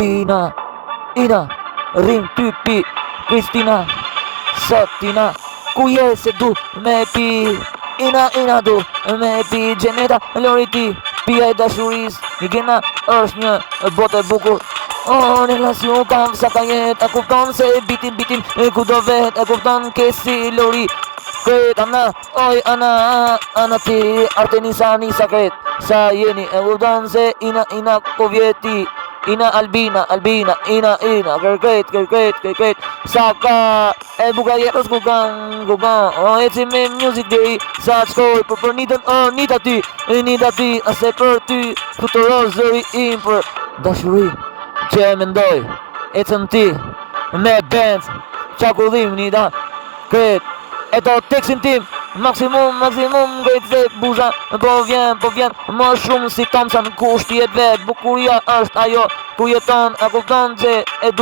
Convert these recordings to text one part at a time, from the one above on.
Pina, Ina, rrim ty pi, Kristina, Sotina, ku je se du me pi, Ina du me pi, Gjeneta, Lori ti, pia e dashuris, Gjena është një botë e bukur. O, në relacion kam sa ka jet, e kupton se bitin, e ku do vet, e kupton ke si Lori, kret ana, oj ana ti, Artenisa Nisa kret, sa jeni, e kupton se ina ko vjeti, Ina Albina, Ina, kërkret, sa ka e buka jetës ku kan, o eci me music deri, sa shkoj për nitën, nita ti, ase për ty, futuroz zëri im për dashuri, që e mendoj, ecën ti, me band, qakullim nita, kret, eto tekstin tim, maksimum, gëjt dhe buza, po vjen, më shumë si Thompson, kushti jet vet, bukuria është ajo, ku jeton, e kupton që e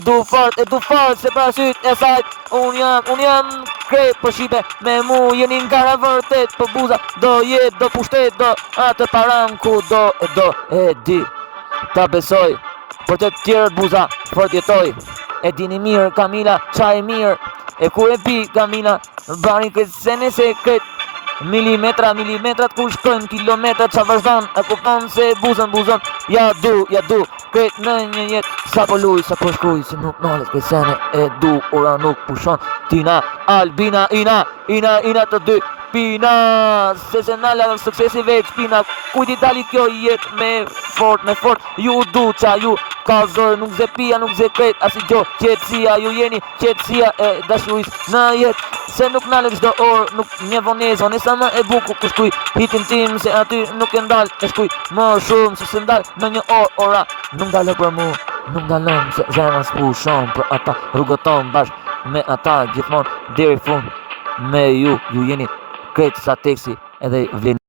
du fort, se parasyt e sajt, unë jam krejt për shipe, me mu jeni nga vërtet, për buza, do jet, do pushtet, do atë paran ku do e di, ta besoj, për të tjerët buza, fort jetoj, e dini mirë, Kamila, qaj mirë, e ku e pi Kamila, bani këtë sene se këtë milimetrat ku shkojnë kilometrat që vazhdan, e kupton se buzën, ja du, këtë në një jetë, sa po luj, sa po shkruj, si nuk nalët këtë sene, e du, ora nuk pushon, Tina, Albina, Ina të dy, Pina, se nala suksesi veç, Pina, kujti dali kjo jetë me fort, ju du qa ju, ka zorë, nuk ze pia, nuk ze kret, asi gjo, qetësia, ju jeni qetësia e dashuris në jetë, se nuk nalë çdo orë, nuk një vonezë, sa më e buku ku shkuj, hitin tim, se aty nuk e ndalë, e shkuj, më shumë, se se ndalë, në një orë, ora, nuk ndalë për mu, nuk ndalëm, se zemra s'pushon, për ata rrugoton bashkë, me ata gjithmonë, deri fund, me ju jeni kretë sa teksi, edhe vjen